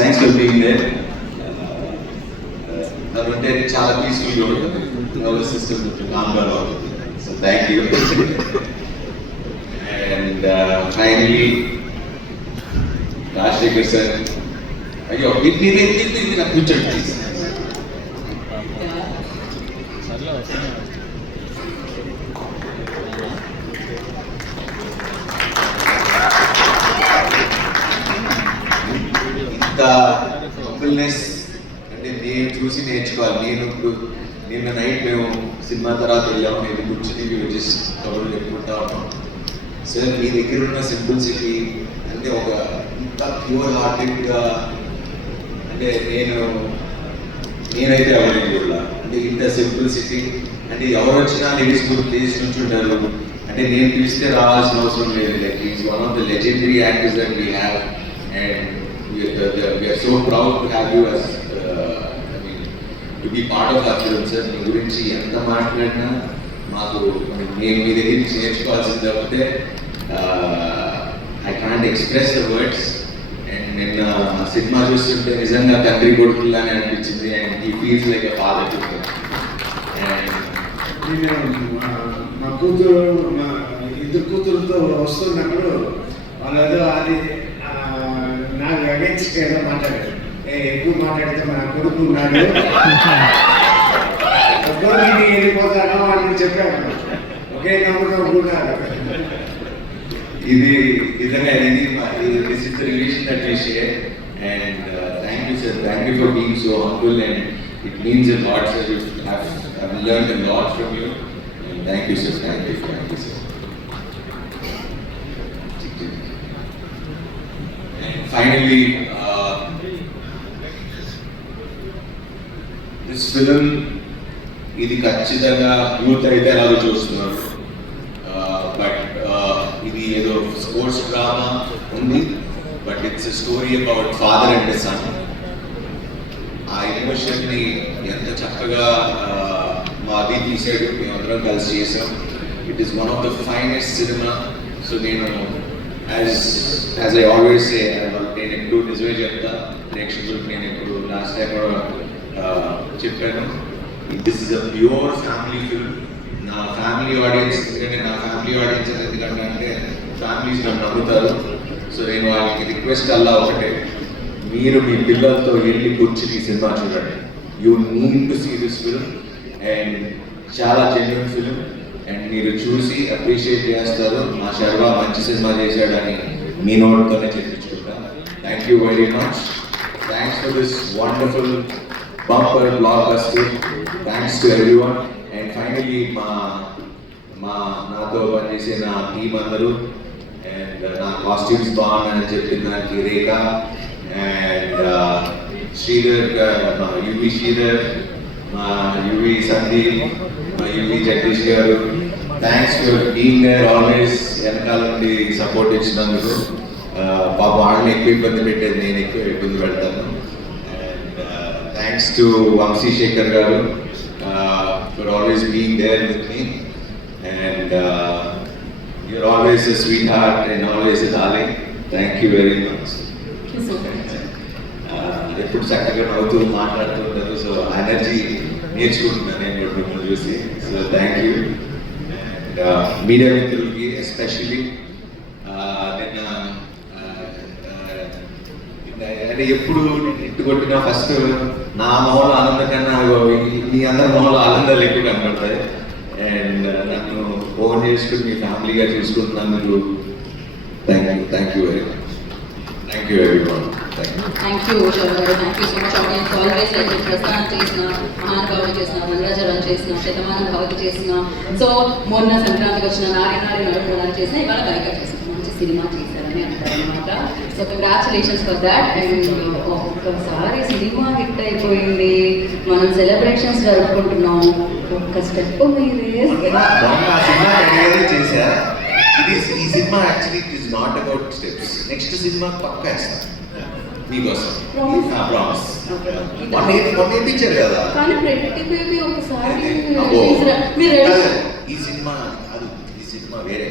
Thanks for being there. అంటే చాలా పీస్ఫుల్గా ఉంటుంది, నర్వస్ సిస్టమ్ కామ్గా ఉంటుంది. So thank you. And finally Rajasekhar sir, అయ్యో మీరు నాకు కూర్చోండి ప్లీజ్. ఇంత హంబుల్నెస్ అంటే నేను చూసి నేర్చుకోవాలి. నేను ఇప్పుడు నిన్న నైట్ మేము సినిమా తర్వాత వెళ్ళాము, నేను కూర్చుని జస్ట్ కబుర్లు చెప్పుకుంటా ఉన్నాం. సార్ మీ దగ్గర ఉన్న సింపుల్సిటీ అంటే ఒక ఇంత ప్యూర్ హార్టెడ్గా అంటే నేనైతే అవ్వలేదు కూడా. అంటే ఇంత సింపుల్సిటీ అంటే ఎవరు వచ్చినా లేడీస్ ప్లేస్ నుంచి ఉంటారు. అంటే నేను పిలిస్తే రావాల్సిన అవసరం లేదు. Like is one of the legendary actors that we have and we are so proud to have you as to be part of our film. Sir మీ గురించి ఎంత మాట్లాడినా మాకు నేను మీ దగ్గర నుంచి నేర్చుకోవాల్సింది తప్పితే I can't express the words. And నిన్న సినిమా చూస్తుంటే నిజంగా తండ్రి కొడుకులానే అనిపించింది. And he feels like a father to me. మా కూతురు మా ఇద్దరు కూతురుతో వస్తున్నప్పుడు వాళ్ళు ఏదో అది నాకు అగేన్స్ట్ ఏదో మాట్లాడారు. ఎక్కువ మాట్లాడితే మన కొడుకు ఉన్నాడు వెళ్ళిపోతాను అని చెప్పాను. ఒకే నమ్ముతాం కూడా ఇది నిజంగా this is the relation that we share. And thank you sir, thank you for being so humble and it means a lot sir. I've learned a lot from you and thank you sir, thank you sir. And finally this film ఇది ఖచ్చితంగా youth అయితే అలాగే చూస్తున్నారు. But ఇది ఏదో sports drama ఉంది, but it's a story about father and son. ఆ ఎమోషన్ని ఎంత చక్కగా మా అది తీసాడు, మేమందరం కలిసి చేసాం. It is one of the finest cinema. So నేను యాజ్ ఐ ఆల్వేస్ సే, నేను ఎప్పుడు నిజమే చెప్తా ప్రేక్షకులకు. నేను ఎప్పుడు లాస్ట్ టైం కూడా చెప్పాను, this is a pure family film. నా ఫ్యామిలీ ఆడియన్స్, ఎందుకంటే నా ఫ్యామిలీ ఆడియన్స్ ఎందుకంటే అంటే ఫ్యామిలీస్ నన్ను నమ్ముతారు. సో నేను వాళ్ళకి రిక్వెస్ట్ అలా ఒకటే, మీరు మీ పిల్లలతో వెళ్ళి కూర్చుని ఈ సినిమా చూడండి. You need to see this film and చాలా జెన్యూన్ ఫిల్మ్. అండ్ మీరు చూసి అప్రిషియేట్ చేస్తారు. మా శర్వా మంచి సినిమా చేశాడని మీ నోటితోనే చెప్పించుకుంటా. Thank you very much. Thanks for this wonderful bumper blockbuster. Thanks to everyone. And finally నాతో పనిచేసే నా టీం అందరూ అండ్ నా కాస్ట్యూమ్స్ బాగున్నాయని చెప్పిన దానికి రేఖ అండ్ శ్రీధర్, మా యువి శ్రీధర్, మా యువి సందీప్, మా UV Jagadeesh garu. Thanks for being there always, వెనకాల నుండి సపోర్ట్ ఇచ్చినందుకు. పాప వాళ్ళని ఎక్కువ ఇబ్బంది పెట్టేది నేను ఎక్కువ ఇబ్బంది పెడతాను. Thanks to Vamsi Shekhar garu for always being there with me, and you're always a sweetheart and always a darling. Thank you very much. ఎప్పుడు చక్కగా నవ్వుతూ మాట్లాడుతుంటారు. సో ఎనర్జీ నేర్చుకుంటున్నాను నేను మిమ్మల్ని చూసి. So thank you. And media మిత్రులకి especially అంటే ఎప్పుడు ఇట్టు కొట్టినా ఫస్ట్ నా మొహంలో ఆనందం కన్నా మీ అందరి మొహంలో ఆనందాలు ఎక్కువ కనపడతాయి. అండ్ నన్ను ఫోన్ చేసుకుని మీ ఫ్యామిలీగా చూసుకుంటున్నందుకు thank you very much. Thank you everyone. Thank you Sharwa garu. Thank you so much. Audience always like Prasthanam చేసిన, మహానుభావులు చేసిన, వనరాజరం చేసిన, శతమానం భవతి చేసిన, సో మొన్న సంక్రాంతికి వచ్చిన నారి నడుపుకోవడానికి చేసిన, ఇవాళ కనక చేసిన మంచి సినిమా చేశారని అంటారు అనమాట. So congratulations for that. And ఒక్కసారి సినిమా హిట్ అయిపోయింది, మనం సెలబ్రేషన్స్ జరుపుకుంటున్నాం. ఒక్క స్టెప్ మీరే చేశా. ఈ సినిమా actually it is not about steps. Next సినిమా పక్కా వేస్తాను మీకోసం. ప్రామిస్. మొన్న ఇప్పించారు కదా. కానీ ప్రతి బేబీ ఒకసారి ఈ సినిమా కాదు, ఈ సినిమా వేరే.